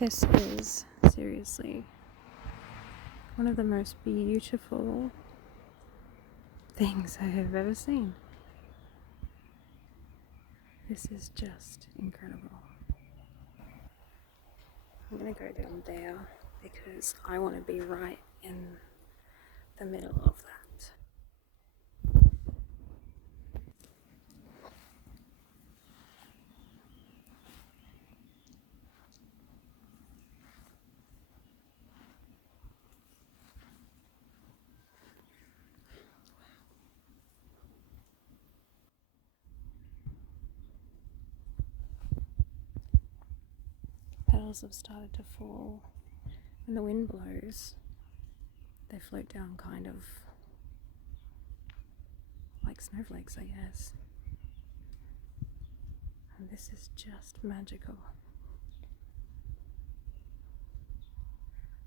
This is seriously one of the most beautiful things I have ever seen. This is just incredible. I'm gonna go down there because I want to be right in the middle of that. Petals have started to fall. When the wind blows, they float down kind of like snowflakes, I guess. And this is just magical.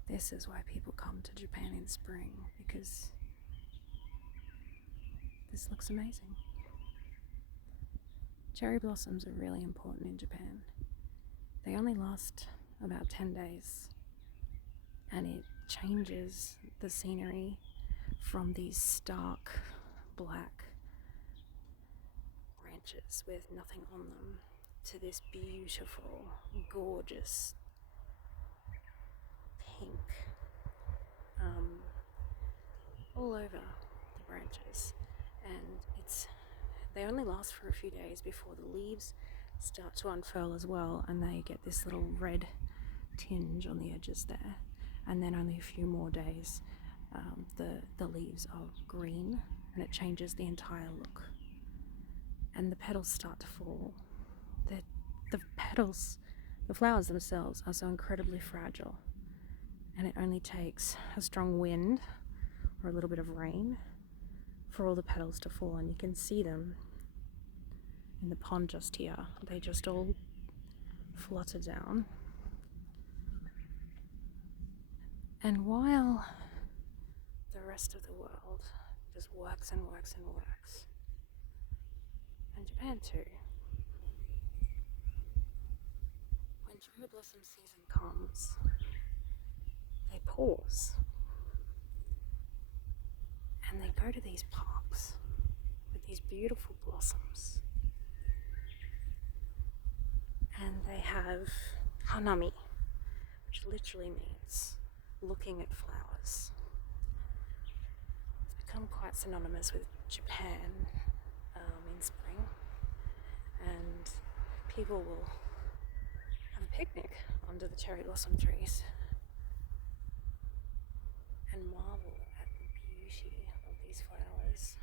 This is why people come to Japan in spring, because this looks amazing. Cherry blossoms are really important in Japan. They only last about 10 days, and it changes the scenery from these stark black branches with nothing on them to this beautiful, gorgeous pink all over the branches. And they only last for a few days before the leaves start to unfurl as well, and they get this little red tinge on the edges there. And then only a few more days, the leaves are green, and it changes the entire look. And the petals start to fall. The flowers themselves are so incredibly fragile, and it only takes a strong wind or a little bit of rain for all the petals to fall, and you can see them in the pond just here. They just all flutter down. And while the rest of the world just works and works and works, and Japan too, when cherry blossom season comes, they pause and they go to these parks with these beautiful blossoms, and they have hanami, which literally means looking at flowers. It's become quite synonymous with Japan in spring, and people will have a picnic under the cherry blossom trees and marvel at the beauty of these flowers.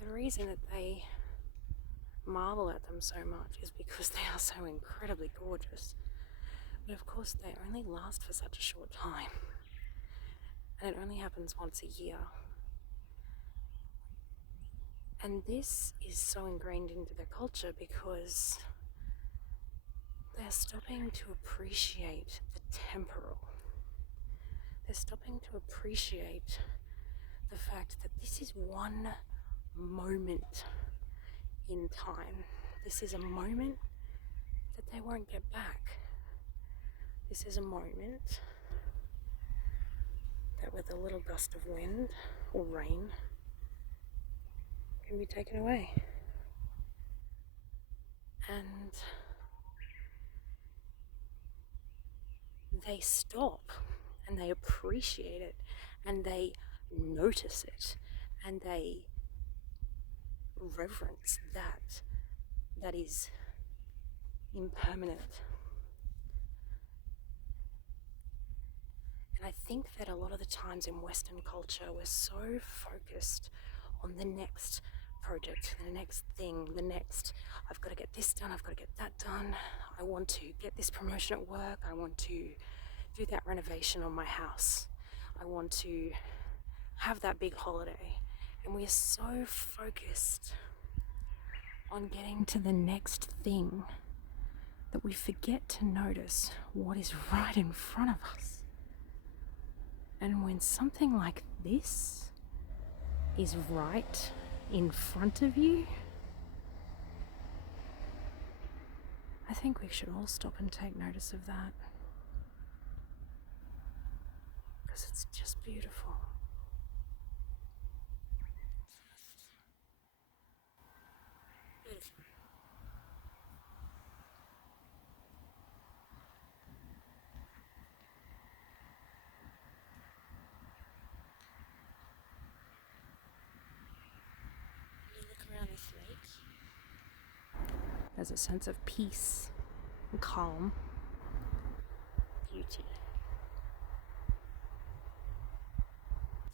The reason that they marvel at them so much is because they are so incredibly gorgeous. But of course, they only last for such a short time, and it only happens once a year. And this is so ingrained into their culture because they're stopping to appreciate the temporal. They're stopping to appreciate the fact that this is one moment in time. This is a moment that they won't get back. This is a moment that with a little gust of wind or rain can be taken away. And they stop and they appreciate it and they notice it and they reverence that is impermanent. And I think that a lot of the times in Western culture, we're so focused on the next project, the next thing, I've got to get this done, I've got to get that done, I want to get this promotion at work, I want to do that renovation on my house, I want to have that big holiday. And we're so focused on getting to the next thing that we forget to notice what is right in front of us. And when something like this is right in front of you, I think we should all stop and take notice of that. Because it's just beautiful. Beautiful. You look around this lake, there's a sense of peace and calm, beauty.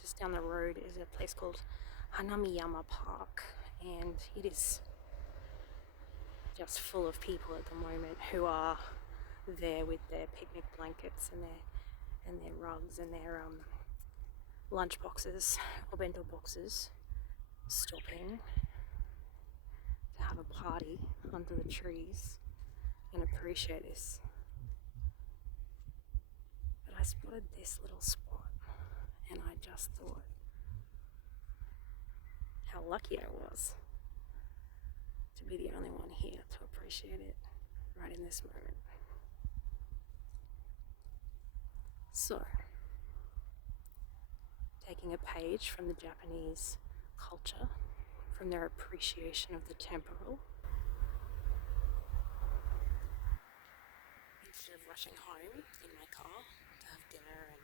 Just down the road is a place called Hanamiyama Park, and it is just full of people at the moment who are there with their picnic blankets and their rugs and their lunch boxes or bento boxes, stopping to have a party under the trees and appreciate this. But I spotted this little spot and I just thought how lucky I was to be the only one here to appreciate it right in this moment. So, taking a page from the Japanese culture, from their appreciation of the temporal, instead of rushing home in my car to have dinner and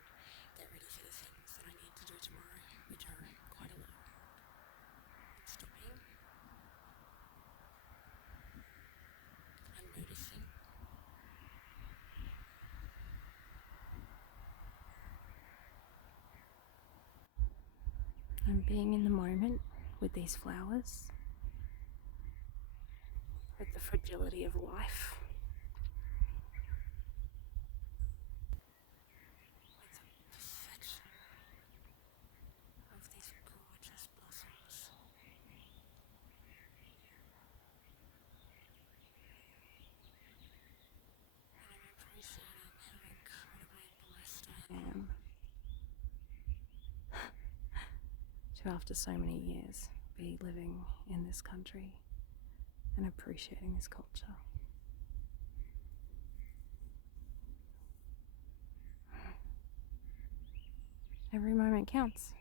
get ready for the things that I need to do tomorrow, which are quite a lot, and stopping and noticing. And being in the moment with these flowers, with the fragility of life, with the perfection of these gorgeous blossoms. And I'm appreciating how incredibly blessed I am to, after so many years, be living in this country and appreciating this culture. Every moment counts.